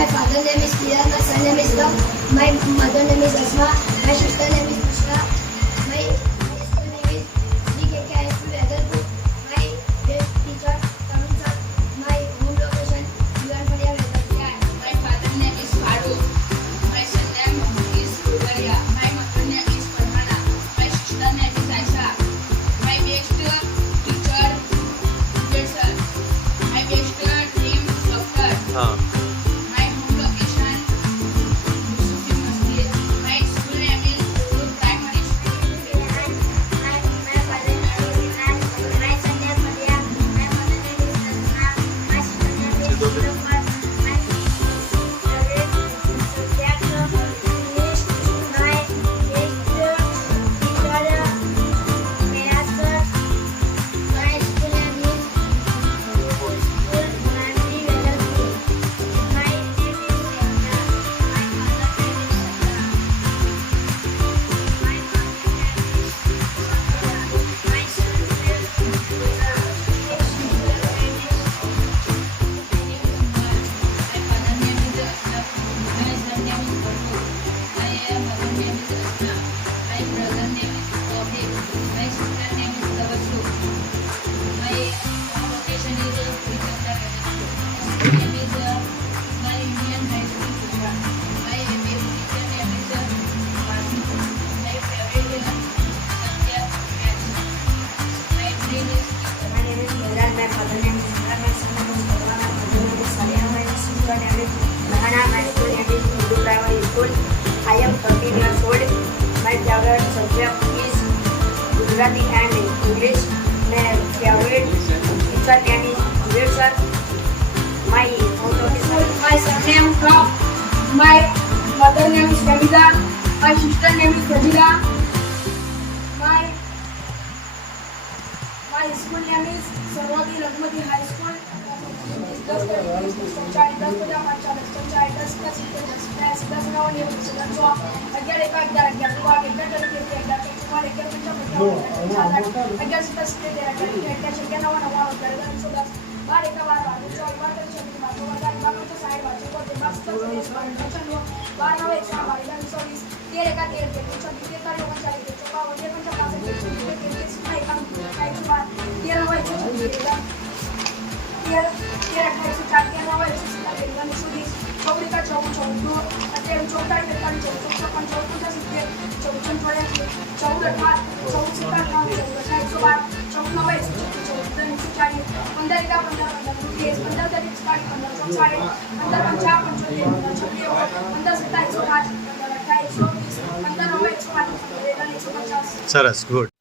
My father name is Kiran, my son name is Love, my mother name is Asma, my sister name is Krishna, my school name is DKKIF Weatherpool, my teacher Kamin sir, my home location Yuanpadia Weather. My father name is Farooq. My son name is Bulgaria. My mother name is Farhana. My sister name is Aisha. My best teacher is sir. My best dream doctor. हाँ My home location Sufi Masjid. My school name is Good Primary School. My father name is Iman, my son name is Maria, my mother name is Asma, my sister name is Shilpa, my favorite subject English, my best teacher math, my school name is School Primary Weatherpool. My name is Ekta, my father name is Sandra, my mother name is my son name is Pooja. My sister name is My father name is Ashraf. My son name is Farooq. My mother name is Asma. My brother name is Tawfiq. My sister name is Tabassum. My home location is Trichandra. My school name is Ismail Indian High School, Pura. My favorite teacher name is Basim. My favorite subject maths. My dream is My name is Mehran, my father name is Imran, my son name is Farhan, my mother name is Saliha, my sister name is Mahana, my school name is Hindu Primary School. I am 13 years old. My favorite subject is Gujarati and English. My favorite teacher name is Junaid sir. My home location. My surname is Rob. My mother name is Kamila. My sister name is Fazila. My school name is Sarwati Lagmati High School. 10 સરસ good